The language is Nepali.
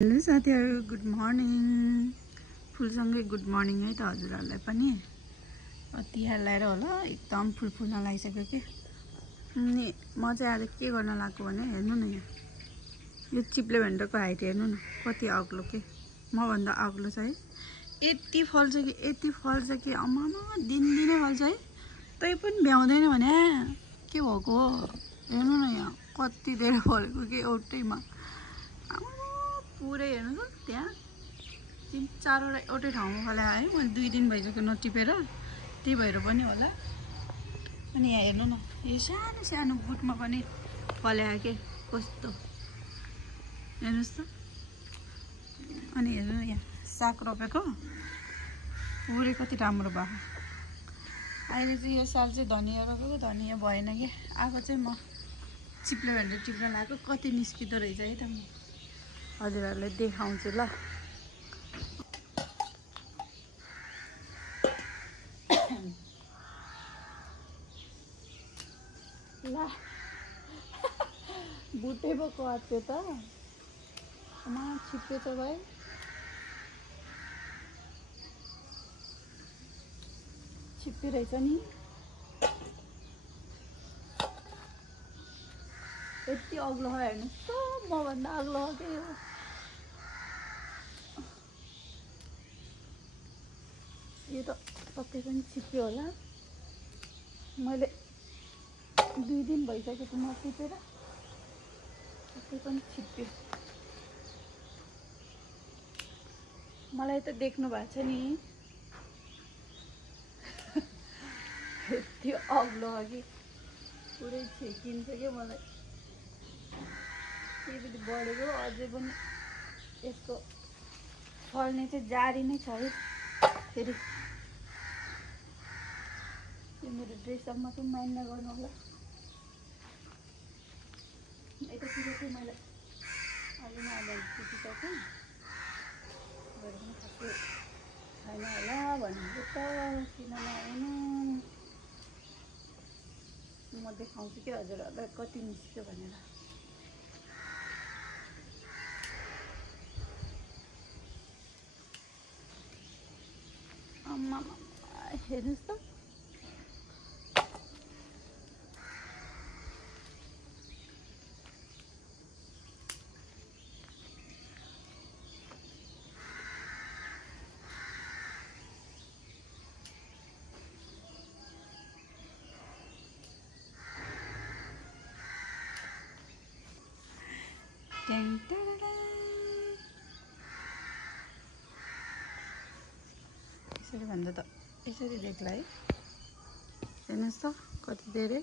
हेलो साथीहरु, गुड मर्निङ। फुलसँगै गुड मर्निङ है त हजुरहरुलाई पनि। तिहार लाएर होला एकदम फुल फुल्न लागिसक्यो के। अनि म चाहिँ आज के गर्न लाग्छु भने हेर्नु न यहाँ यो चिप्ले भेन्डरको हाइट हेर्नु न कति अग्लो के। म भन्दा अग्लो छ है। यति फल्छ कि अम्मामा दिनदिनै फल्छ है। तै पनि भ्याउँदैन भने के भएको हो। हेर्नु न यहाँ कति धेरै फलेको के एउटैमा। पुरै हेर्नु त त्यहाँ 3-4 एउटै ठाउँमा फल्या है। मैले 2 दिन भइसक्यो नटिपेर, त्यही भएर पनि होला। अनि यहाँ हेर्नु न यो सानो सानो बुटमा पनि फल्या के कस्तो हेर्नुस् त। अनि हेर्नु न यहाँ साग रोपेको पुरै कति राम्रो भयो। अहिले चाहिँ यो साल चाहिँ धनिया रोपेको, धनिया भएन के। आएको चाहिँ म चिप्ले भेन्डर टिप्न लगाएको, कति निस्किँदो रहेछ है त। म हजुरहरुलाई देखाउँछु ल। ला बुटै पो कट्यो त। अमा छिप्पेछ भाइ। छिप्पी रहेछ नि। यति अग्लो हो हेर्नुस् त। म भन्दा अग्लो हो के यो। यो त पक्कै पनि छिप्प्यो होला। मैले 2 दिन भइसक्यो त नटिपेर, पक्कै पनि छिप्प्यो। मलाई त देख्नु भएको छ नि यति अग्लो हो कि पुरै छेकिन्छ के मलाई। त्यही बढेको अझै पनि यसको फल्ने चाहिँ जारी नै छ है। फेरि यो मेरो ड्रेसअपमा चाहिँ माइन्ड नगर्नु होला। यतातिर चाहिँ मैले अलि न अलि टिपिसकेँ। गएर पनि खासै छैन होला भनेको त किन नआउनु। म देखाउँछु कि हजुरहरुलाई कति निस्क्यो भनेर। अम्मा हेर्नुस् त। यसरी भन्दा त यसरी देख्ला है। हेर्नुहोस् त कति धेरै।